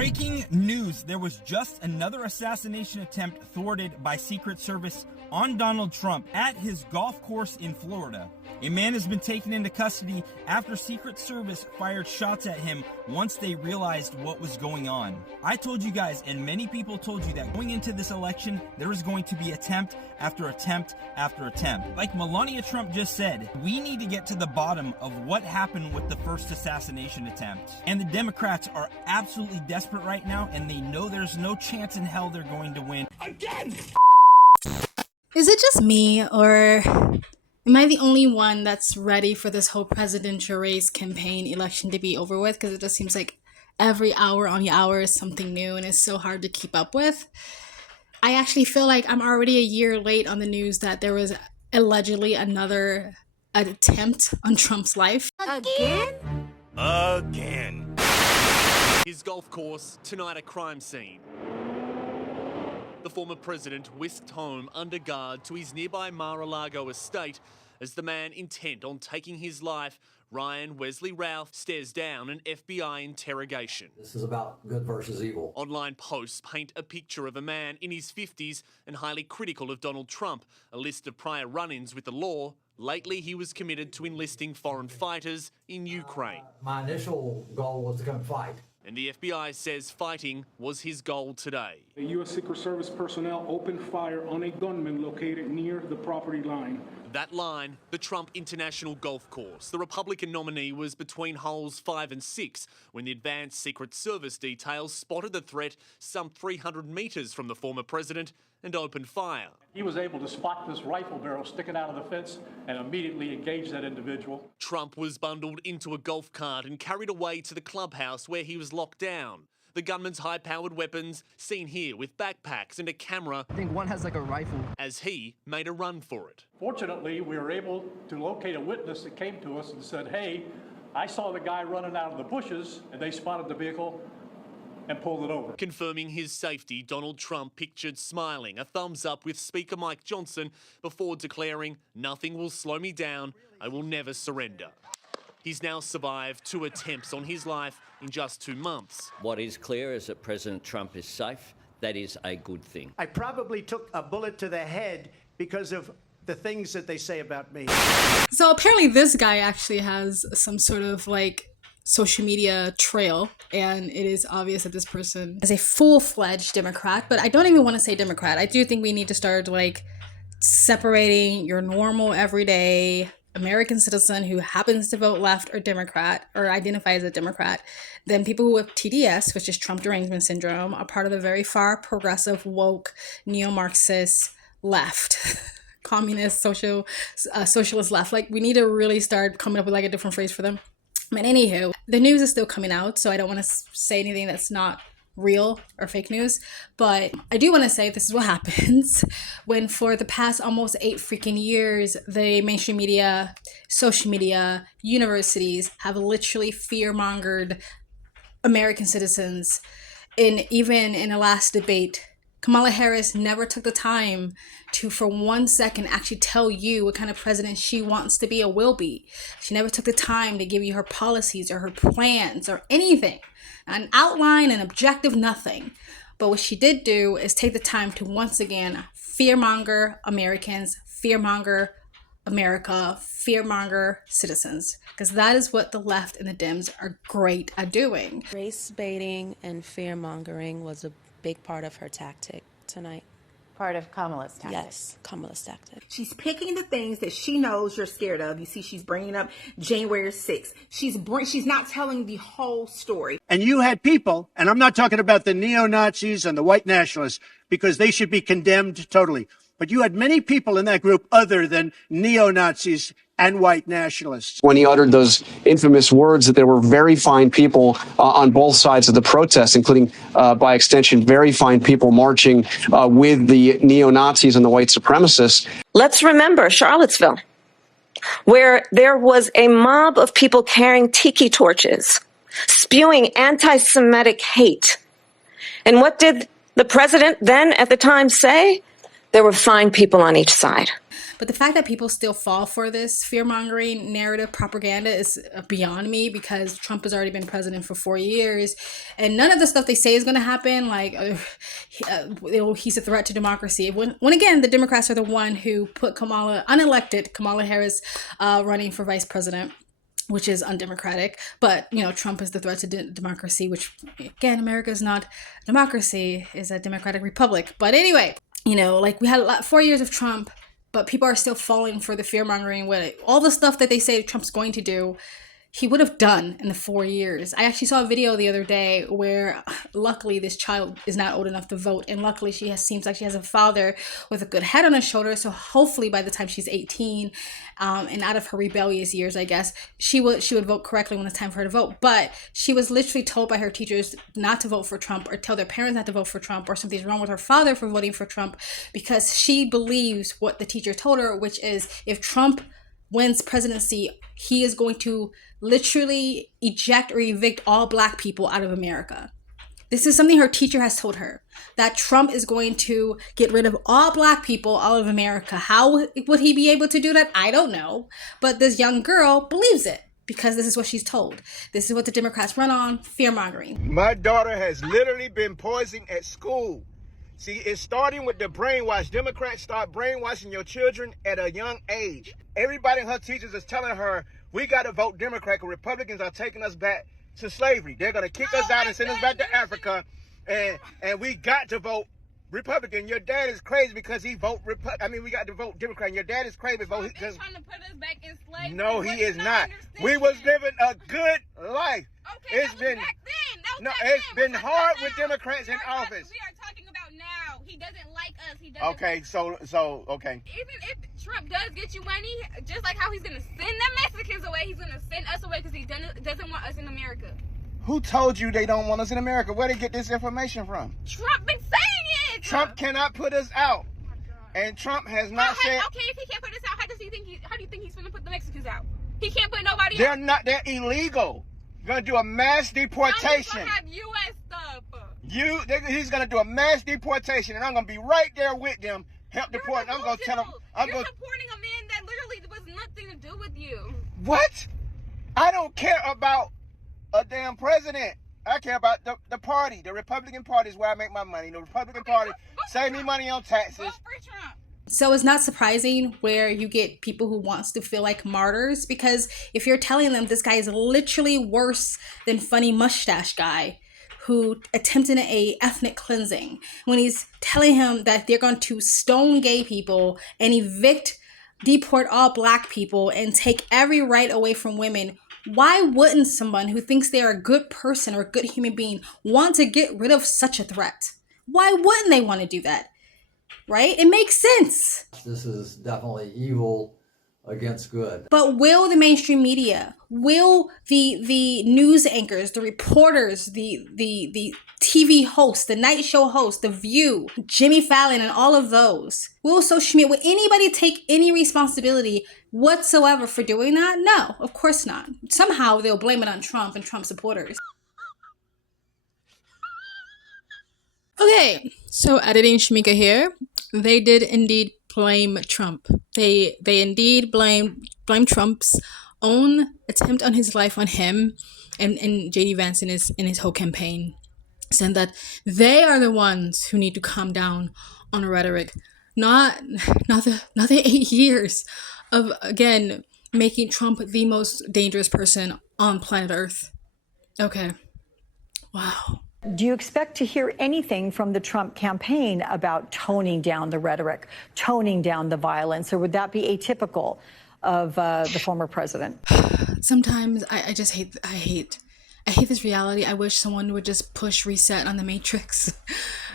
Breaking news, there was just another assassination attempt thwarted by Secret Service on Donald Trump at his golf course in Florida. A man has been taken into custody after Secret Service fired shots at him once they realized what was going on. I told you guys, and many people told you, that going into this election, there is going to be attempt after attempt after attempt. Like Melania Trump just said, we need to get to the bottom of what happened with the first assassination attempt. And the Democrats are absolutely desperate right now, and they know there's no chance in hell they're going to win. Again! Is it just me, or am I the only one that's ready for this whole presidential race campaign election to be over with? Because it just seems like every hour on the hour is something new, and it's so hard to keep up with. I actually feel like I'm already a year late on the news that there was allegedly another attempt on Trump's life. Again. His golf course, tonight a crime scene. The former president whisked home under guard to his nearby Mar-a-Lago estate as the man intent on taking his life, Ryan Wesley Routh, stares down an FBI interrogation. This is about good versus evil. Online posts paint a picture of a man in his 50s and highly critical of Donald Trump, a list of prior run-ins with the law. Lately, he was committed to enlisting foreign fighters in Ukraine. My initial goal was to come fight. And the FBI says fighting was his goal today. The U.S. Secret Service personnel opened fire on a gunman located near the property line. That line, the Trump International Golf Course. The Republican nominee was between holes 5 and 6 when the advanced Secret Service details spotted the threat some 300 metres from the former president and opened fire. He was able to spot this rifle barrel sticking out of the fence and immediately engage that individual. Trump was bundled into a golf cart and carried away to the clubhouse where he was locked down. The gunman's high-powered weapons seen here with backpacks and a camera. I think one has like a rifle. As he made a run for it. Fortunately, we were able to locate a witness that came to us and said, hey, I saw the guy running out of the bushes, and they spotted the vehicle and pulled it over. Confirming his safety, Donald Trump pictured smiling, a thumbs up with Speaker Mike Johnson, before declaring, "Nothing will slow me down. I will never surrender." He's now survived 2 attempts on his life in just 2 months. What is clear is that President Trump is safe. That is a good thing. I probably took a bullet to the head because of the things that they say about me. So apparently this guy actually has some sort of like social media trail, and it is obvious that this person is a full-fledged Democrat, but I don't even want to say Democrat. I do think we need to start like separating your normal everyday American citizen who happens to vote left or Democrat or identify as a Democrat, then people who have TDS, which is Trump derangement syndrome, are part of the very far progressive, woke, neo-Marxist left. Communist, socialist left. Like, we need to really start coming up with like a different phrase for them. But anywho, the news is still coming out, so I don't want to say anything that's not real or fake news, but I do want to say this is what happens when for the past almost 8 freaking years, the mainstream media, social media, universities have literally fear-mongered American citizens. Even in the last debate, Kamala Harris never took the time to, for 1 second, actually tell you what kind of president she wants to be or will be. She never took the time to give you her policies or her plans or anything. An outline, an objective, nothing. But what she did do is take the time to once again fearmonger Americans, fearmonger America, fearmonger citizens. Because that is what the left and the Dems are great at doing. Race baiting and fear-mongering was a big part of her tactic tonight. Part of Kamala's tactic. Yes, Kamala's tactic. She's picking the things that she knows you're scared of. You see, she's bringing up January 6th. She's not telling the whole story. And you had people, and I'm not talking about the neo-Nazis and the white nationalists, because they should be condemned totally. But you had many people in that group other than neo-Nazis and white nationalists. When he uttered those infamous words that there were very fine people on both sides of the protest, including, by extension, very fine people marching with the neo-Nazis and the white supremacists. Let's remember Charlottesville, where there was a mob of people carrying tiki torches, spewing anti-Semitic hate. And what did the president then at the time say? There were fine people on each side. But the fact that people still fall for this fear-mongering narrative propaganda is beyond me, because Trump has already been president for 4 years, and none of the stuff they say is going to happen. Like, he's a threat to democracy. When again, the Democrats are the one who put unelected Kamala Harris running for vice president, which is undemocratic. But, you know, Trump is the threat to democracy, which, again, America is not a democracy, is a democratic republic. But anyway, you know, like, we had 4 years of Trump, but people are still falling for the fear-mongering. All the stuff that they say Trump's going to do, he would have done in the 4 years. I actually saw a video the other day where, luckily, this child is not old enough to vote, and luckily seems like she has a father with a good head on his shoulder. So hopefully by the time she's 18, and out of her rebellious years, I guess, she would vote correctly when it's time for her to vote. But she was literally told by her teachers not to vote for Trump, or tell their parents not to vote for Trump, or something's wrong with her father for voting for Trump, because she believes what the teacher told her, which is, if Trump wins presidency, he is going to literally eject or evict all Black people out of America. This is something her teacher has told her, that Trump is going to get rid of all Black people out of America. How would he be able to do that? I don't know. But this young girl believes it, because this is what she's told. This is what the Democrats run on, fear-mongering. My daughter has literally been poisoned at school. See, it's starting with the brainwash. Democrats start brainwashing your children at a young age. Everybody and her teachers is telling her, we got to vote Democrat, because Republicans are taking us back to slavery. They're going to kick us out and send us back to Africa, and we got to vote Republican. Your dad is crazy because he vote we got to vote Democrat. And your dad is crazy because he's trying to put us back in slavery. No, he is not. We was living a good life. Okay, it's been back then. It's been hard with Democrats in office. We are talking about now. He doesn't like us. He doesn't. Okay, okay. Even if Trump does get you money, just like how he's gonna send the Mexicans away, he's gonna send us away because he doesn't want us in America. Who told you they don't want us in America? Where they get this information from? Trump been saying it. Trump cannot put us out, and Trump has not said. Okay, if he can't put us out, how do you think he's gonna put the Mexicans out? He can't put nobody They're out. not. They're illegal. Gonna do a mass deportation. Gonna have U.S. stuff. He's gonna do a mass deportation, and I'm gonna be right there with them, help deport. I'm gonna tell them. You're supporting a man that literally was nothing to do with you. What? I don't care about a damn president. I care about the party. The Republican Party is where I make my money. The Republican Party save me money on taxes. Vote for Trump. So it's not surprising where you get people who wants to feel like martyrs, because if you're telling them this guy is literally worse than funny mustache guy who attempted a ethnic cleansing, when he's telling him that they're going to stone gay people and deport all Black people and take every right away from women, why wouldn't someone who thinks they're a good person or a good human being want to get rid of such a threat? Why wouldn't they want to do that? Right? It makes sense. This is definitely evil against good. But will the mainstream media, will the news anchors, the reporters, the TV hosts, the night show hosts, The View, Jimmy Fallon, and all of those, will social media, will anybody take any responsibility whatsoever for doing that? No, of course not. Somehow they'll blame it on Trump and Trump supporters. Okay, so editing Shamika here. They did indeed blame Trump. They indeed blame Trump's own attempt on his life on him and JD Vance in his whole campaign, saying that they are the ones who need to calm down on rhetoric, not the 8 years of, again, making Trump the most dangerous person on planet Earth. Okay. Wow. Do you expect to hear anything from the Trump campaign about toning down the rhetoric, toning down the violence, or would that be atypical of the former president? Sometimes I just hate this reality. I wish someone would just push reset on the Matrix.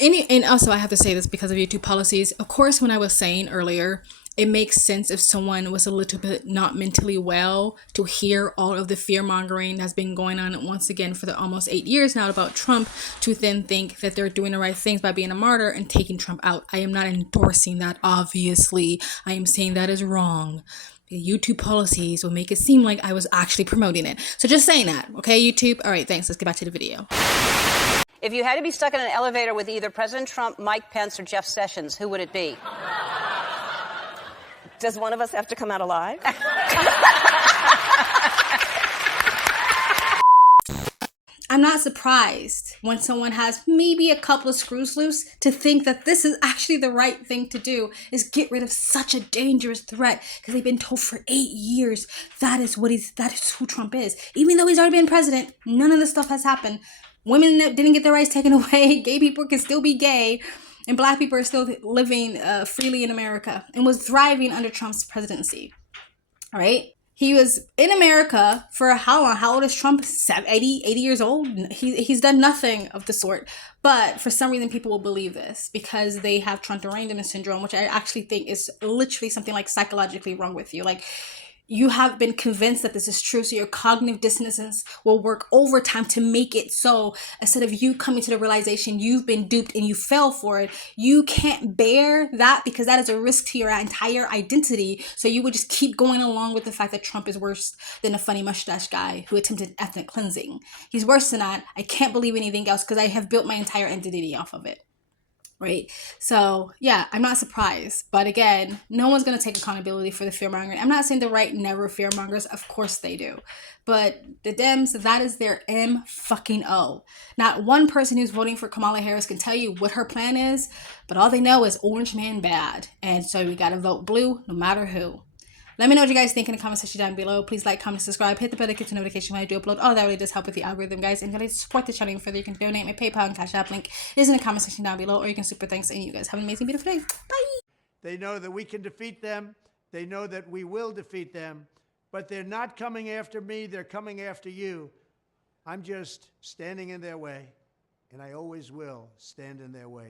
And also, I have to say this because of YouTube policies. Of course, when I was saying earlier, it makes sense if someone was a little bit not mentally well to hear all of the fear-mongering that's been going on once again for the almost 8 years now about Trump, to then think that they're doing the right things by being a martyr and taking Trump out. I am not endorsing that, obviously. I am saying that is wrong. The YouTube policies will make it seem like I was actually promoting it. So just saying that, okay, YouTube? All right, thanks. Let's get back to the video. If you had to be stuck in an elevator with either President Trump, Mike Pence, or Jeff Sessions, who would it be? Does one of us have to come out alive? I'm not surprised when someone has maybe a couple of screws loose to think that this is actually the right thing to do, is get rid of such a dangerous threat, because they've been told for 8 years that is who Trump is. Even though he's already been president, none of this stuff has happened. Women didn't get their rights taken away, gay people can still be gay, and black people are still living freely in America and was thriving under Trump's presidency. All right? He was in America for how long? How old is Trump? 80 years old? He's done nothing of the sort. But for some reason, people will believe this because they have Trump derangement syndrome, which I actually think is literally something like psychologically wrong with you. Like, you have been convinced that this is true, so your cognitive dissonance will work overtime to make it so. Instead of you coming to the realization you've been duped and you fell for it, you can't bear that because that is a risk to your entire identity. So you would just keep going along with the fact that Trump is worse than a funny mustache guy who attempted ethnic cleansing. He's worse than that. I can't believe anything else because I have built my entire identity off of it. Right? So, yeah, I'm not surprised. But again, no one's going to take accountability for the fear-mongering. I'm not saying the right never fear-mongers. Of course they do. But the Dems, that is their M-fucking-O. Not one person who's voting for Kamala Harris can tell you what her plan is, but all they know is orange man bad. And so we got to vote blue no matter who. Let me know what you guys think in the comment section down below. Please like, comment, subscribe, hit the bell to get notification when I do upload. All that really does help with the algorithm, guys. And if you'd like to support the channel even further, you can donate. My PayPal and Cash App link is in the comment section down below, or you can super thanks. And you guys have an amazing, beautiful day. Bye. They know that we can defeat them. They know that we will defeat them. But they're not coming after me. They're coming after you. I'm just standing in their way, and I always will stand in their way.